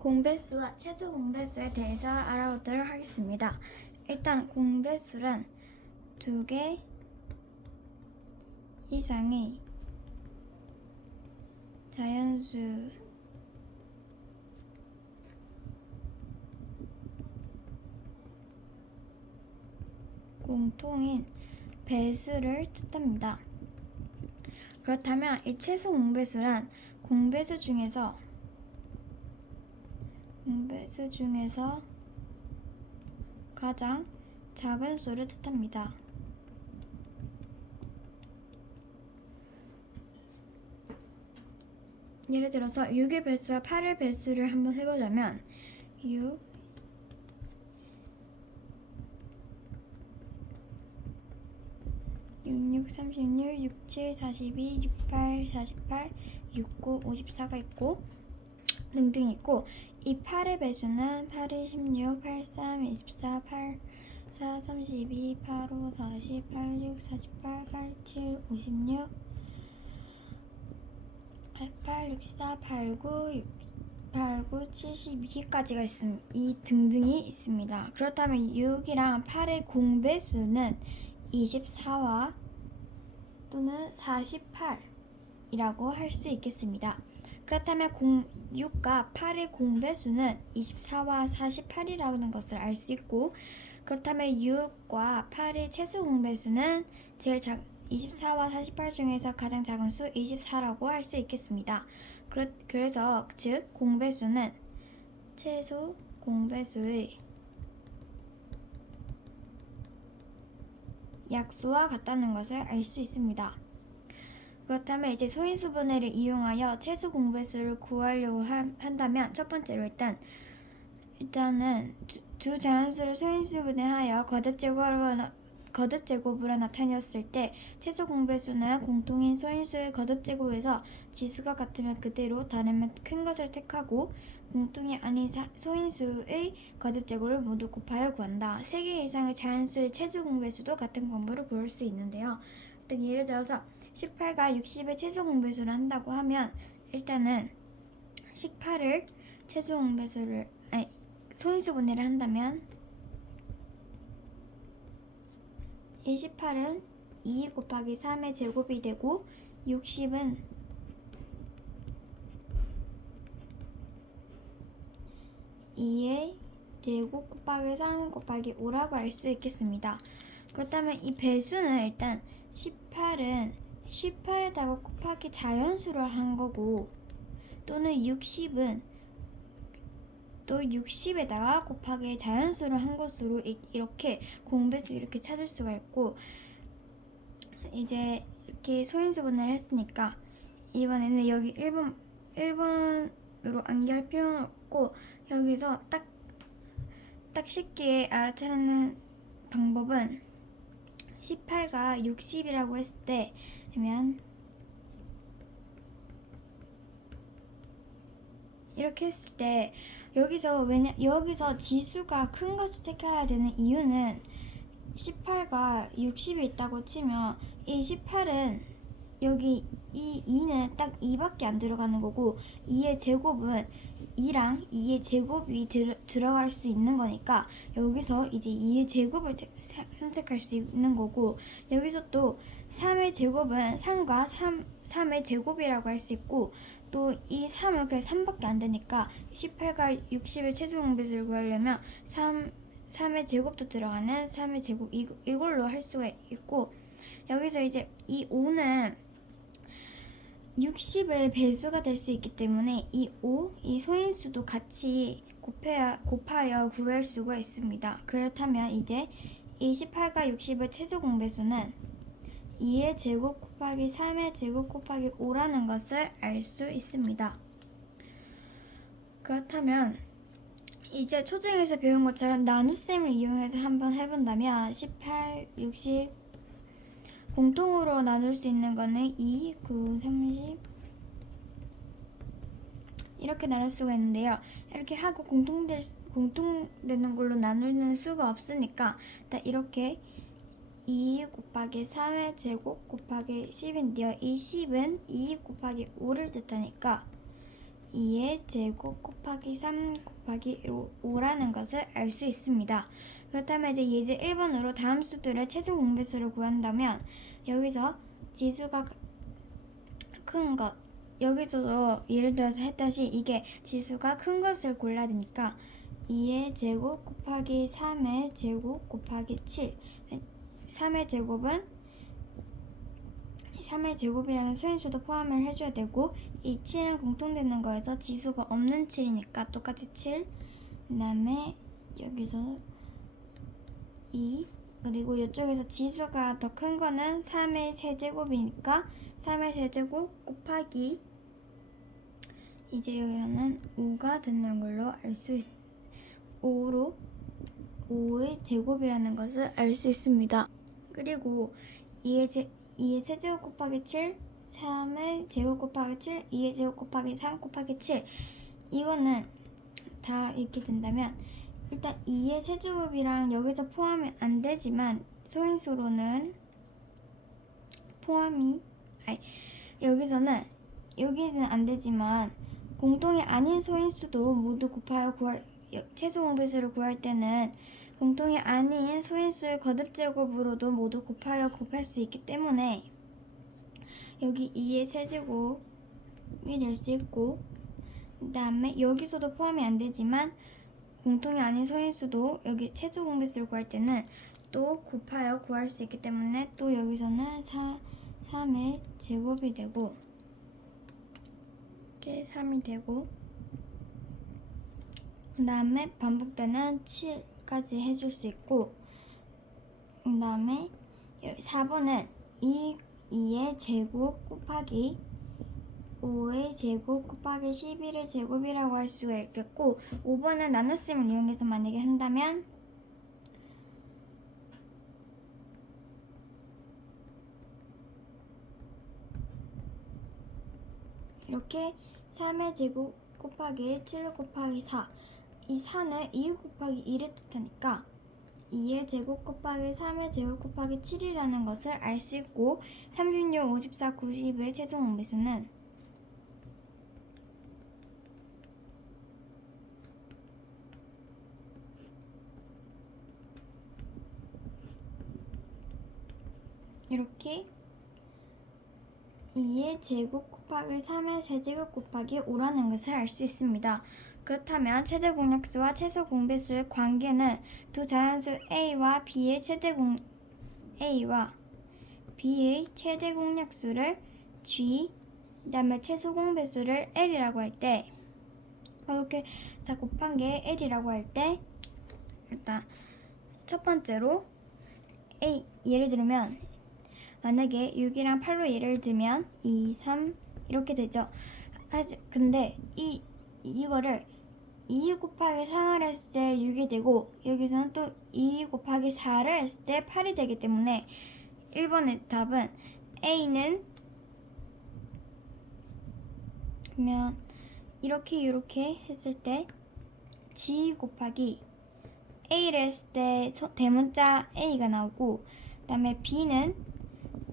공배수와 최소 공배수에 대해서 알아보도록 하겠습니다. 일단 공배수란 2개 이상의 자연수 공통인 배수를 뜻합니다. 그렇다면 이 최소 공배수란 공배수 중에서 가장 작은 수를 뜻합니다. 예를 들어서 6의 배수와 8의 배수를 한번 해보자면 6, 66, 36, 67, 42, 68, 48, 69, 54가 있고 등등 있고, 이 8의 배수는 8, 16, 83, 24, 84, 32, 85, 40, 86, 48, 87, 56, 88, 64, 89, 89, 72까지가 있습니다. 이 등등이 있습니다. 그렇다면 6이랑 8의 공배수는 24와 또는 48이라고 할 수 있겠습니다. 그렇다면 6과 8의 공배수는 24와 48이라는 것을 알 수 있고, 그렇다면 6과 8의 최소 공배수는 24와 48 중에서 가장 작은 수 24라고 할 수 있겠습니다. 그래서 즉 공배수는 최소 공배수의 약수와 같다는 것을 알 수 있습니다. 그렇다면 이제 소인수분해를 이용하여 최소 공배수를 구하려고 한다면 첫 번째로 일단은 두 자연수를 소인수분해하여 거듭제곱으로 나타냈을 때 최소 공배수는 공통인 소인수의 거듭제곱에서 지수가 같으면 그대로 다르면 큰 것을 택하고, 공통이 아닌 소인수의 거듭제곱을 모두 곱하여 구한다. 3개 이상의 자연수의 최소 공배수도 같은 방법으로 구할 수 있는데요. 일단 예를 들어서 18과 60의 최소 공배수를 한다고 하면 일단은 18을 소인수 분해를 한다면 이 18은 2 곱하기 3의 제곱이 되고 60은 2의 제곱 곱하기 3 곱하기 5라고 할 수 있겠습니다. 그렇다면 이 배수는 일단 18은 18에다가 곱하기 자연수를 한 거고, 또는 60은 또 60에다가 곱하기 자연수를 한 것으로 이렇게 공배수 이렇게 찾을 수가 있고, 이제 이렇게 소인수 분해를 했으니까 이번에는 여기 1번으로 암기할 필요는 없고, 여기서 딱 쉽게 알아차리는 방법은 18가 60이라고 했을 때 그러면 이렇게 했을 때 여기서 지수가 큰 것을 택해야 되는 이유는 18과 60이 있다고 치면 이 18은 여기 이 2는 딱 2밖에 안 들어가는 거고, 2의 제곱은 2랑 2의 제곱이 들어갈 수 있는 거니까 여기서 이제 2의 제곱을 선택할 수 있는 거고, 여기서 또 3의 제곱은 3과 3의 제곱이라고 할 수 있고, 또 이 3은 그냥 3밖에 안 되니까 18과 60의 최소 공배수를 구하려면 3의 제곱도 들어가는 3의 제곱 이걸로 할 수가 있고, 여기서 이제 이 5는 60의 배수가 될 수 있기 때문에 이 소인수도 같이 곱하여 구할 수가 있습니다. 그렇다면 이제 이 18과 60의 최소 공배수는 2의 제곱 곱하기 3의 제곱 곱하기 5라는 것을 알 수 있습니다. 그렇다면 이제 초중에서 배운 것처럼 나눗셈을 이용해서 한번 해본다면 18, 60 공통으로 나눌 수 있는 거는 2, 9, 30 이렇게 나눌 수가 있는데요. 이렇게 하고 공통되는 걸로 나누는 수가 없으니까 딱 이렇게 2 곱하기 3의 제곱 곱하기 10인데요. 이 10은 2 곱하기 5를 뜻하니까 2의 제곱 곱하기 3 곱하기 5라는 것을 알 수 있습니다. 그렇다면 이제 예제 1번으로 다음 수들의 최소 공배수를 구한다면 여기서 지수가 큰 것, 여기서도 예를 들어서 했듯이 이게 지수가 큰 것을 골라야 되니까 2의 제곱 곱하기 3의 제곱 곱하기 7 3의 제곱이라는 수인수도 포함을 해줘야 되고 이 7은 공통되는 거에서 지수가 없는 7이니까 똑같이 7 그 다음에 여기서 2 그리고 이쪽에서 지수가 더 큰 거는 3의 세제곱이니까 3의 세제곱 곱하기 이제 여기서는 5가 되는 걸로 알 수 있 5의 제곱이라는 것을 알 수 있습니다. 그리고 2의 세제곱 곱하기 7 3의 제곱 곱하기 7 2의 제곱 곱하기 3 곱하기 7 이거는 다 이렇게 된다면 일단 2의 세제곱이랑 여기서 포함이 안 되지만 소인수로는 여기는 안 되지만 공통이 아닌 소인수도 모두 곱하여 최소 공배수를 구할 때는 공통이 아닌 소인수의 거듭제곱으로도 모두 곱할 수 있기 때문에 여기 2의 세제곱이 될 수 있고 그 다음에 여기서도 포함이 안 되지만 공통이 아닌 소인수도 여기 최소 공배수를 구할 때는 또 곱하여 구할 수 있기 때문에 또 여기서는 3의 제곱이 되고 이렇게 3이 되고 그 다음에 반복되는 7까지 해줄 수 있고 그 다음에 여기 4번은 2의 제곱 곱하기 5의 제곱 곱하기 11의 제곱이라고 할 수가 있겠고 5번은 나눗셈을 이용해서 만약에 한다면 이렇게 3의 제곱 곱하기 7 곱하기 4 이 4는 2 곱하기 1을 뜻하니까 2의 제곱 곱하기 3의 제곱 곱하기 7이라는 것을 알 수 있고 36, 54, 90의 최소 공배수는 이렇게 2의 제곱 곱하기 3의 세제곱 곱하기 5라는 것을 알 수 있습니다. 그렇다면 최대 공약수와 최소 공배수의 관계는 두 자연수 A와 B의 최대 공약수를 G, 그 다음에 최소 공배수를 L이라고 할 때 이렇게 다 곱한 게 L이라고 할 때 일단 첫 번째로 A 예를 들면 만약에 6이랑 8로 예를 들면 2, 3 이렇게 되죠. 근데 이거를 2 곱하기 3을 했을 때 6이 되고 여기서는 또 2 곱하기 4를 했을 때 8이 되기 때문에 1번의 답은 A는 그러면 이렇게 했을 때 G 곱하기 A를 했을 때 대문자 A가 나오고 그 다음에 B는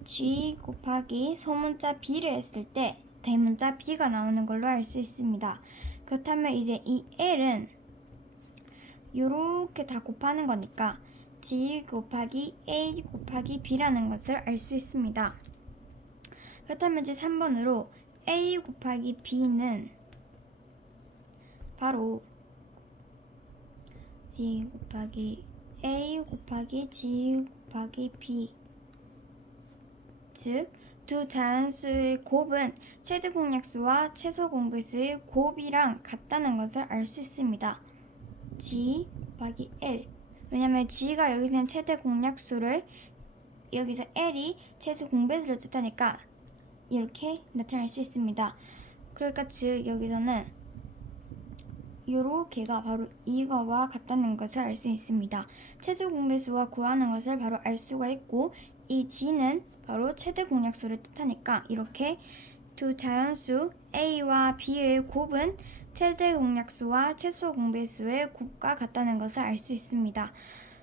G 곱하기 소문자 B를 했을 때 대문자 B가 나오는 걸로 알 수 있습니다. 그렇다면 이제 이 L은 요렇게 다 곱하는 거니까 G 곱하기 A 곱하기 B라는 것을 알 수 있습니다. 그렇다면 이제 3번으로 A 곱하기 B는 바로 G 곱하기 A 곱하기 G 곱하기 B 즉 두 자연수의 곱은 최대 공약수와 최소 공배수의 곱이랑 같다는 것을 알 수 있습니다. G 곱하기 L 왜냐면 G가 여기서는 최대 공약수를 여기서 L이 최소 공배수를 뜻하니까 이렇게 나타낼 수 있습니다. 그러니까 즉 여기서는 요렇게가 바로 이거와 같다는 것을 알 수 있습니다. 최소 공배수와 구하는 것을 바로 알 수가 있고 이 G는 바로 최대 공약수를 뜻하니까 이렇게 두 자연수 A와 B의 곱은 최대 공약수와 최소 공배수의 곱과 같다는 것을 알 수 있습니다.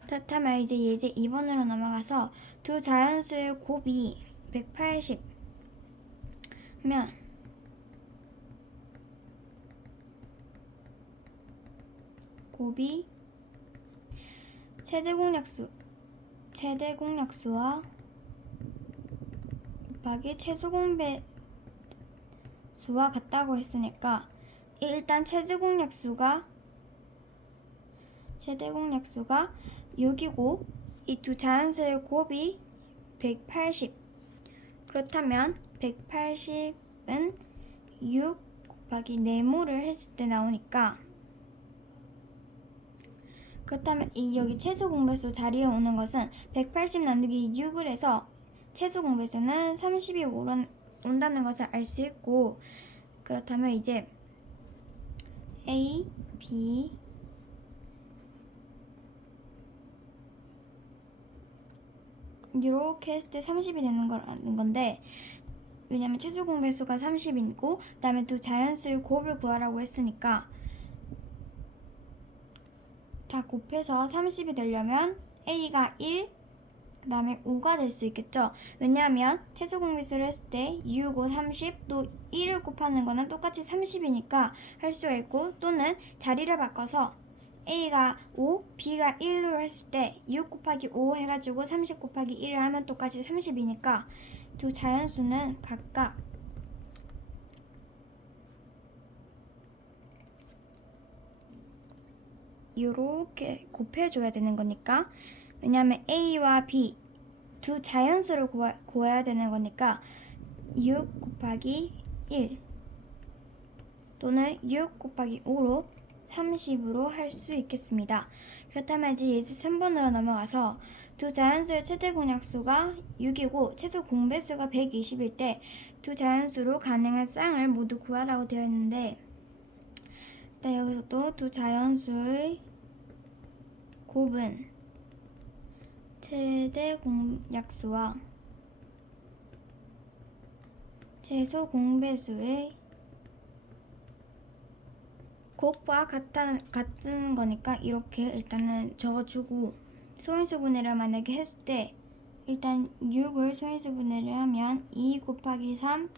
그렇다면 이제 예제 2번으로 넘어가서 두 자연수의 곱이 180면 곱이 최대 공약수와 곱하기 최소 공배수와 같다고 했으니까 일단 최대 공약수가 6이고 이 두 자연수의 곱이 180. 그렇다면 180은 6 곱하기 네모를 했을 때 나오니까, 그렇다면 이 여기 최소 공배수 자리에 오는 것은 180 나누기 6을 해서 최소 공배수는 30이 온다는 것을 알 수 있고, 그렇다면 이제 A, B 이렇게 했을 때 30이 되는 건데, 왜냐면 최소 공배수가 30이고 그 다음에 두 자연수의 곱을 구하라고 했으니까 다 곱해서 30이 되려면 A가 1, 그 다음에 5가 될 수 있겠죠. 왜냐하면 최소 공배수를 했을 때 6, 5, 30, 또 1을 곱하는 거는 똑같이 30이니까 할 수가 있고, 또는 자리를 바꿔서 A가 5, B가 1로 했을 때 6 곱하기 5 해가지고 30 곱하기 1을 하면 똑같이 30이니까 두 자연수는 각각 이렇게 곱해줘야 되는 거니까, 왜냐하면 A와 B 두 자연수를 구해야 되는 거니까 6 곱하기 1 또는 6 곱하기 5로 30으로 할 수 있겠습니다. 그렇다면 이제 예제 3번으로 넘어가서 두 자연수의 최대 공약수가 6이고 최소 공배수가 120일 때 두 자연수로 가능한 쌍을 모두 구하라고 되어 있는데, 일단 여기서 또 두 자연수의 곱은 최대 공약수와 최소 공배수의 곱과 같은 거니까 이렇게 일단은 적어주고, 소인수 분해를 만약에 했을 때 일단 6을 소인수 분해를 하면 2 곱하기 3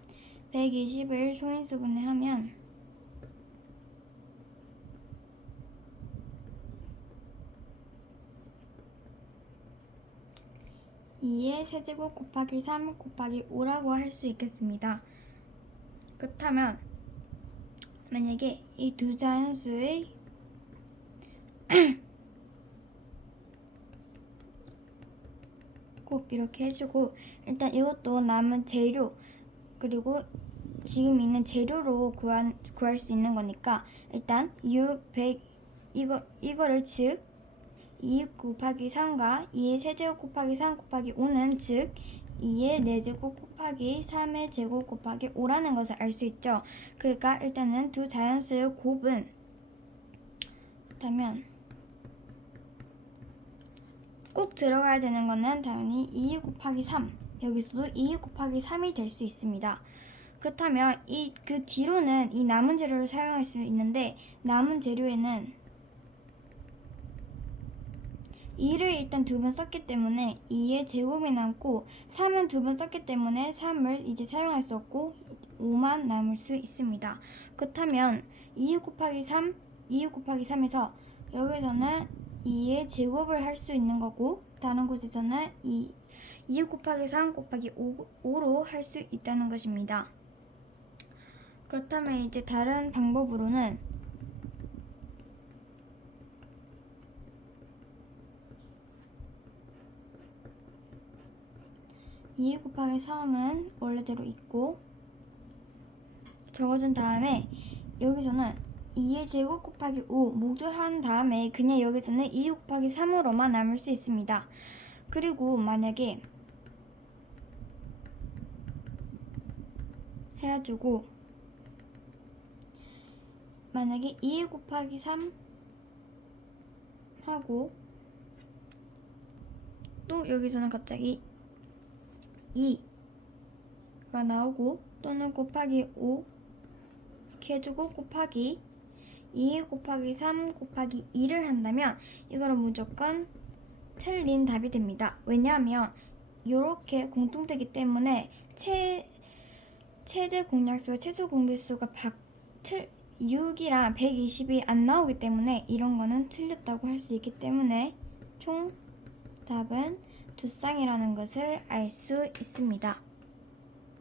120을 소인수 분해하면 2의 세제곱 곱하기 3 곱하기 5라고 할 수 있겠습니다. 그렇다면 만약에 이 두 자연수의 곱 이렇게 해주고, 일단 이것도 남은 재료 그리고 지금 있는 재료로 구할 수 있는 거니까 일단 6, 100 이거를 즉 2 곱하기 3과 2의 세제곱 곱하기 3 곱하기 5는 즉 2의 4제곱 곱하기 3의 제곱 곱하기 5라는 것을 알 수 있죠. 그러니까 일단은 두 자연수의 곱은, 그렇다면 꼭 들어가야 되는 거는 당연히 2 곱하기 3, 여기서도 2 곱하기 3이 될 수 있습니다. 그렇다면 그 뒤로는 이 남은 재료를 사용할 수 있는데, 남은 재료에는 2를 일단 2번 썼기 때문에 2의 제곱이 남고, 3은 2번 썼기 때문에 3을 이제 사용할 수 없고 5만 남을 수 있습니다. 그렇다면 2 곱하기 3에서 여기서는 2의 제곱을 할 수 있는 거고, 다른 곳에서는 2 곱하기 3 곱하기 5로 할 수 있다는 것입니다. 그렇다면 이제 다른 방법으로는 2 곱하기 3은 원래대로 있고 적어준 다음에 여기서는 2의 제곱 곱하기 5 모두 한 다음에 그냥 여기서는 2 곱하기 3으로만 남을 수 있습니다. 그리고 만약에 해가지고 만약에 2 곱하기 3 하고 또 여기서는 갑자기 2가 나오고, 또는 곱하기 5 이렇게 해주고 곱하기 2 곱하기 3 곱하기 2를 한다면 이거는 무조건 틀린 답이 됩니다. 왜냐하면 이렇게 공통되기 때문에 최대 공약수와 최소 공배수가 6이랑 120이 안 나오기 때문에 이런 거는 틀렸다고 할 수 있기 때문에 총 답은 두 쌍이라는 것을 알 수 있습니다.